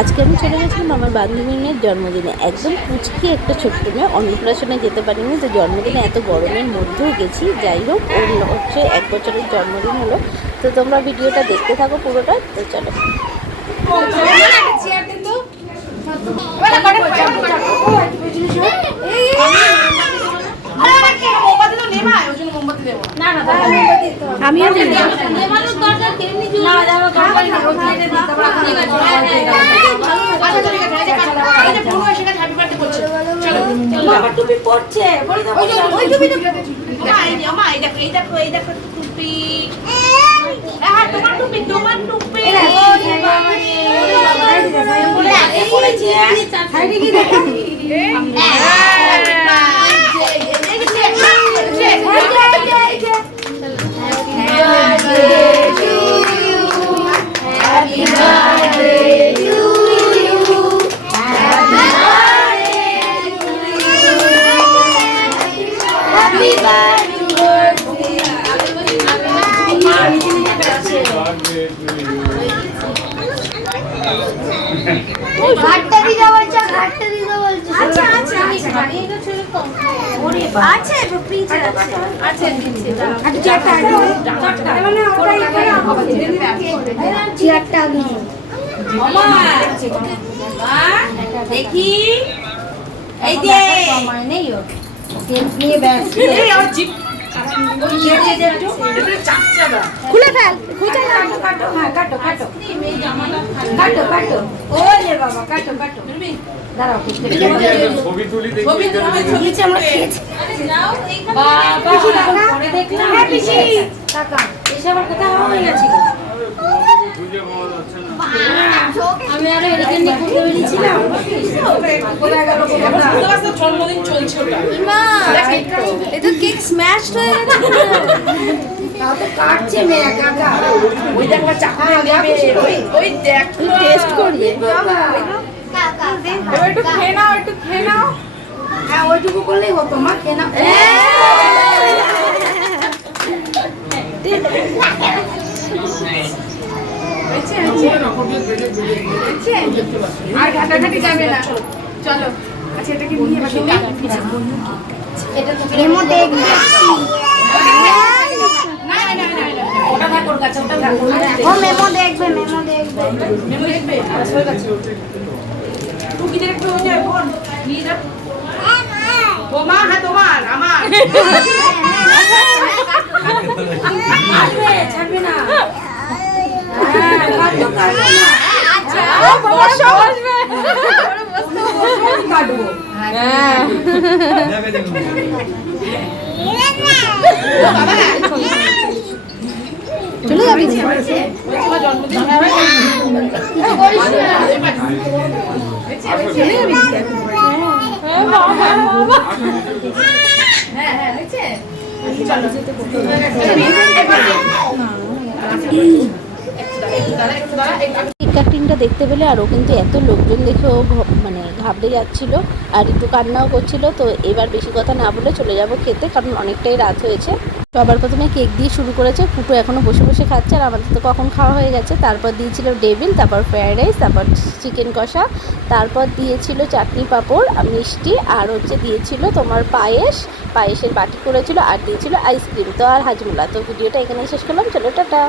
আজকে আমি চলে গেছিলাম আমার বান্ধবী মেয়ের জন্মদিনে একদম পুচকি একটা ছোট্ট মেয়ে অন্নপ্রাশনে যেতে পারিনি তো জন্মদিনে এত গরমের মধ্যেও গেছি যাই হোক ওর হচ্ছে এক বছরের জন্মদিন হলো তো তোমরা ভিডিওটা দেখতে থাকো পুরোটা তো চলো আমিও জানি টুপি পড়ছে? ওই এই দেখো এই দেখো এই দেখো টুপি। হ্যাঁ তোমার টুপি তোমার টুপি। পড়েছে। ঘাটটা দিতে বলছো ঘাটটা দিতে বলছো দেখি। এই যে। নেই ওর নিয়ে ব্যাস। খুলে ফেল। খুঁজে কাটো কাটো হ্যাঁ কাটো কাটো। কাটো কাটো। ওই রে বাবা কাটো কাটো। দাঁড়াও ছবি তুলি ছবি তুলবে আমরা খেয়েছি বাবা পরে দেখলাম। হ্যাঁ পিসি। টাকা। এসে আবার কোথায়? হয়ে গেছিল খুঁজে পাওয়া যাচ্ছে না। আমি আরও এদিকে নিয়ে ঘুরতে বেরিয়েছিলাম? জন্মদিন চলছে ওটা। এটা কেক স্ম্যাশ হয়ে গেছে। তাও তো কাটছে মেয়ে একা একা ওই দেখা চাকু হ্যাঁ, নেবে। ওই ওই দেখ টেস্ট করবে বাবা এবার একটু খেয়ে নাও হ্যাঁ ওইটুকু করলেই হতো মা কেনা আর ঘাটাঘাটি যাবে না। চলো। আচ্ছা এটাকে নিয়ে এটা তো মেমো দেখবি না না না না না ওটা থাক ওর কাছে ওটা থাক ও মেমো দেখবে মেমো দেখবে। মেমো দেখবে গেছে টুকিদের একটু যায় নিয়ে যা তোমার হ্যাঁ তোমার আমার আসবে ছাড়বে না হ্যাঁ কাটো কাটো না ও বাবা সব আসবে কাটবো চলে যাবি? হ্যাঁ হ্যাঁ হয়েছে কাটিংটা দেখতে পেলে আর ও কিন্তু এত লোকজন দেখে ও মানে ঘাবড়ে যাচ্ছিল আর একটু কান্নাও করছিল। তো এবার বেশি কথা না বলে চলে যাব খেতে কারণ অনেকটাই রাত হয়েছে। সবার প্রথমে কেক দিয়ে শুরু করেছে। ফুটো এখনও বসে বসে খাচ্ছে আর আমাদের তো কখন খাওয়া হয়ে গেছে। তারপর দিয়েছিল ডেভিল, তারপর ফ্রায়েড রাইস তারপর চিকেন কষা। তারপর দিয়েছিল চাটনি পাঁপড়, মিষ্টি আর হচ্ছে দিয়েছিল তোমার পায়েস। পায়েসের বাটি করেছিল আর দিয়েছিল আইসক্রিম তো আর হাজমোলা। তো ভিডিওটা এখানে শেষ করলাম। চলো, টাটা।